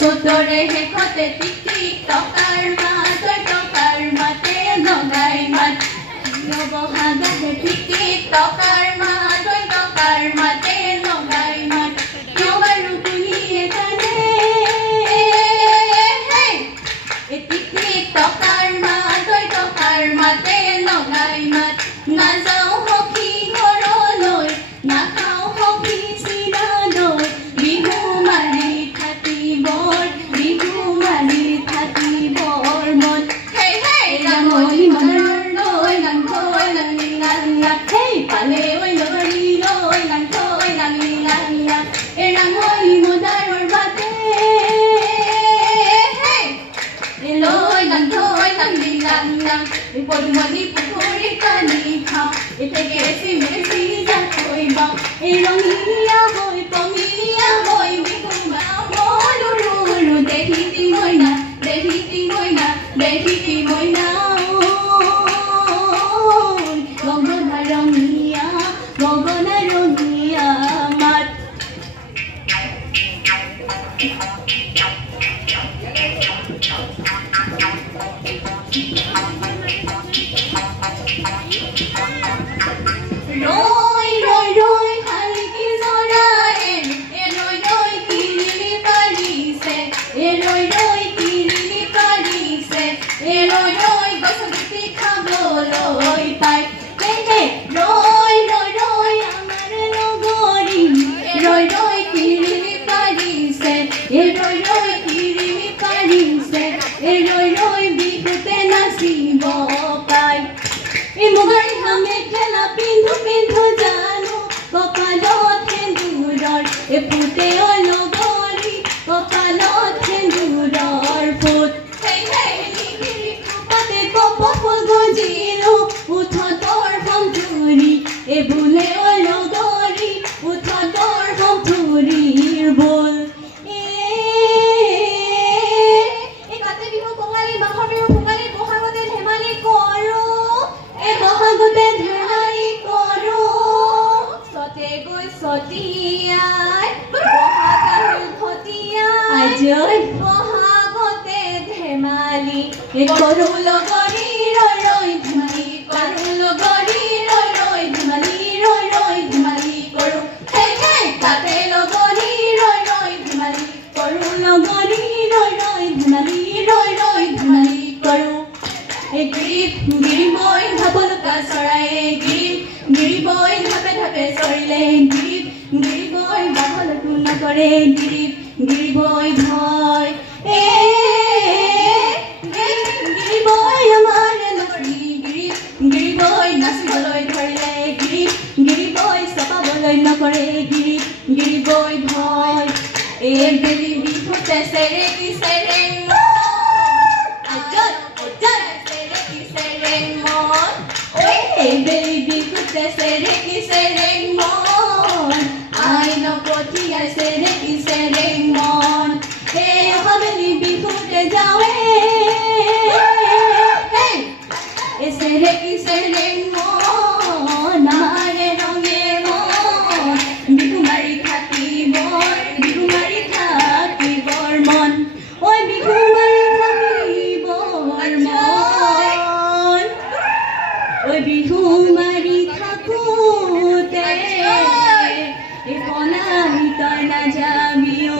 চতৰে শেষতে টিক টিক টকাৰ মাতে নগাই মাত বহাগাহে টিক টিক টকাৰ মাতে নগাই মাত বাৰু তুমিয়ে জানে টিক টিক টকাৰ মাতে নগাই মাত নাযাওঁ সখী ঘৰলৈ নাখাওঁ সখী চিৰা দৈ বিহু মাৰি থাকিবৰ মন ৰাঙলী মনৰ লৈ নাংথৈ নাংলিঙা পালে ঐ লৰি লৈ নাংথৈ নাংলিঙা ৰাঙলী মদাৰৰ বাটে লৈ নাংথৈ নাংলিঙা পদুমণি পুখুৰী পানী খাওঁ এতেকে মেচি জাকৈ বাওঁ ৰঙীয়া হৈ কমিয়া হৈ বিহু মাৰু দেখিতি মইনা গগনা ৰঙীয়া মাত ৰৈ শালিকি জৰাই ৰৈ কিৰিলি পাৰিছে ৰৈ গছগুটি খাবলৈ পাই ৰৈ আমাৰ লগৰী ৰৈ কিৰিলি পাৰিছে ৰৈ বিহুতে নাচিব পাই মুগাৰ মেখেলা পিন্ধো জানো কপালত সেন্দুৰৰ ফুটে লগৰী কপালত সেন্দুৰৰ ফুট ফুল গজিলো উঠতৰ সম্পুৰি বোলে লগৰী উঠতৰ সম্পুৰিৰ বোল কাতি বিহু কঙালী মাঘৰ বিহু ভোগালী বহাগতে ধেমালি কৰো চতে গৈ চতিয়াই বহাগতে ধেমালি কৰো লগৰী ৰৈ ধেমালি কৰো তাতে লগৰী ৰৈ ধেমালি কৰো লগৰী ৰৈ ধেমালি কৰো গিৰিবৈ ঢাপলুকা চৰাই গিৰিবৈ ঢাপে চৰিলে গিৰিবৈ বাহলতো নকৰে গিৰিবৈ ভয় গিৰিবৈ আমাৰ লৰি গিৰিবৈ নাচিবলৈ ধৰিলে গিৰিবৈ চপাবলৈ নকৰে গিৰিবৈ ভয় বেলি বিহুতে চেৰেকি চেৰেং বেলি বিহুতে চেৰেকি চেৰেং মন আই নপঠিয়া চেৰেকি চেৰেং মন বেলি বিহুতে যাওঁৱে চেৰেকি চেৰেং মন আমাৰে ৰঙে মন বিহু মাৰি থাকিবৰ মন ঐ বিহু মাৰি থাকিবৰ মন ঐ বিহু মাৰি থাকোঁতে কণাই তই নাযাবি ঐ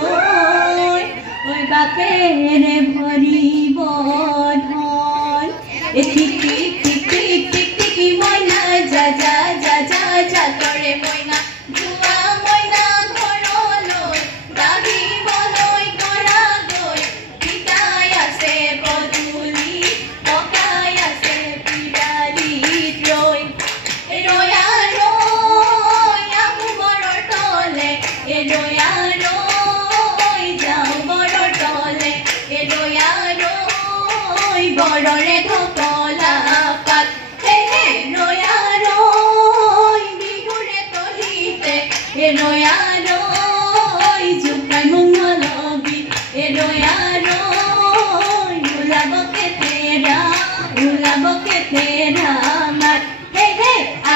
বাপেৰে ভৰিব ধন টিক টিক মইনা যা তৰে মইনা যোৱা মইনা ঘৰলৈ গাহিবলৈ কৰা গৈ পিতাই আছে পদূলি পকাই আছে পিৰালিত ৰৈ আহো বৰৰ তলে যাওঁ বৰৰ তলে বৰৰে ঢকলা পাত বিহুৰে তলিতে জোকাই মঙলবি ওলাব কেতেৰা মাত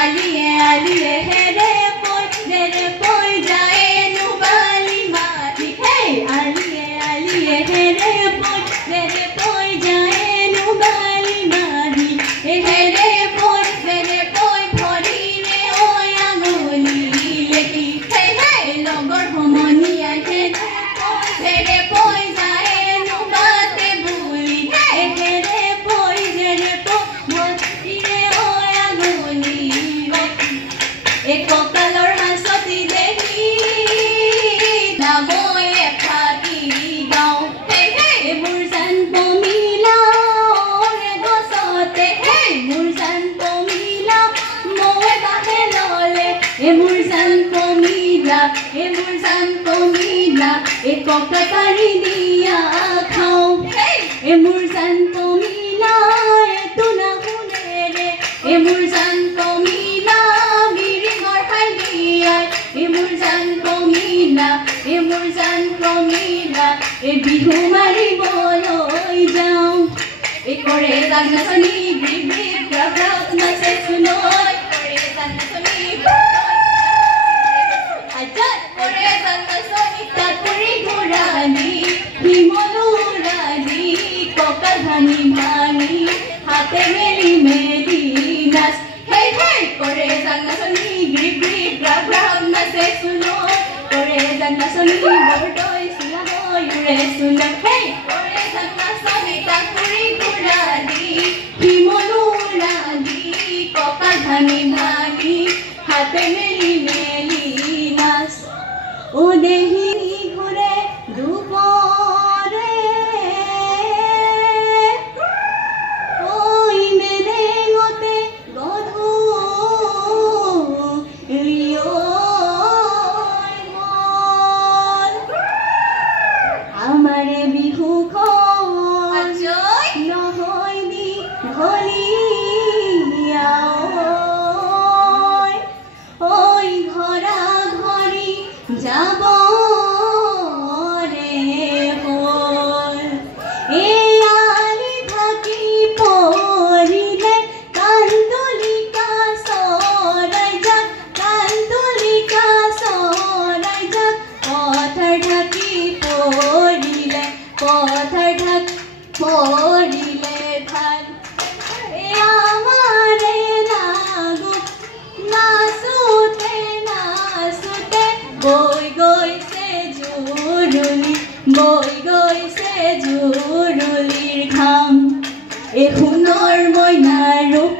আলিয়ে হেৰে পই যায় নুবালি মাটি আলিয়ে মোৰ জান কমিলা মোৰ জান কমিলা ককাকাৰী দিয়া খাওঁ মোৰ জান কমিলা এইটো নাশুনেৰে মোৰ জান কমিলা মিৰিঙৰ হালিয়াই মোৰ জান কমিলা বিহু মাৰিবলৈ যাওঁ কৰে জান নাচনি ব্ৰিক ব্ৰিক ব্ৰাক ব্ৰাক নাচে চুনৈ কৰে জান নাচনি কৰে জান নাচনি তাকুৰি ঘূৰালি শিমলুৰালি কঁকাল ভাঙি ভাঙি হাতে মেলি মেলি নাচ হেই হেই কৰে জান নাচনি ব্ৰিক ব্ৰিক ব্ৰাক ব্ৰাক নাচে চুনৈ কৰে জান নাচনি বৰদৈ চুনৈ উৰে চুনৈ হেই কৰে জান নাচনি তাকুৰি ঘূৰালি শিমলুৰালি কঁকাল ভাঙি ভাঙি হাতে মেলি মেলি নাচ ও দেহি ঘূৰে দুপৰে ঐ মেৰেঙতে গধূলি আমাৰে বিহুখন নহয় দীঘলীয়া ঐ ঘৰা ঘৰি যাব ৰে হ'ল এয়ালি থাকি পৰিলে কান্দুলিকা চৰাই যাক কান্দুলিকা চৰাই যাক পথাৰ ঢাকি পৰিলে পথাৰ ঢাক পৰিলে ভাল আমাৰে লাগত নাচোতে নাচোতে বৈ গৈছে জুৰুলিৰ ঘাম সোণৰ মইনাৰ ৰূপ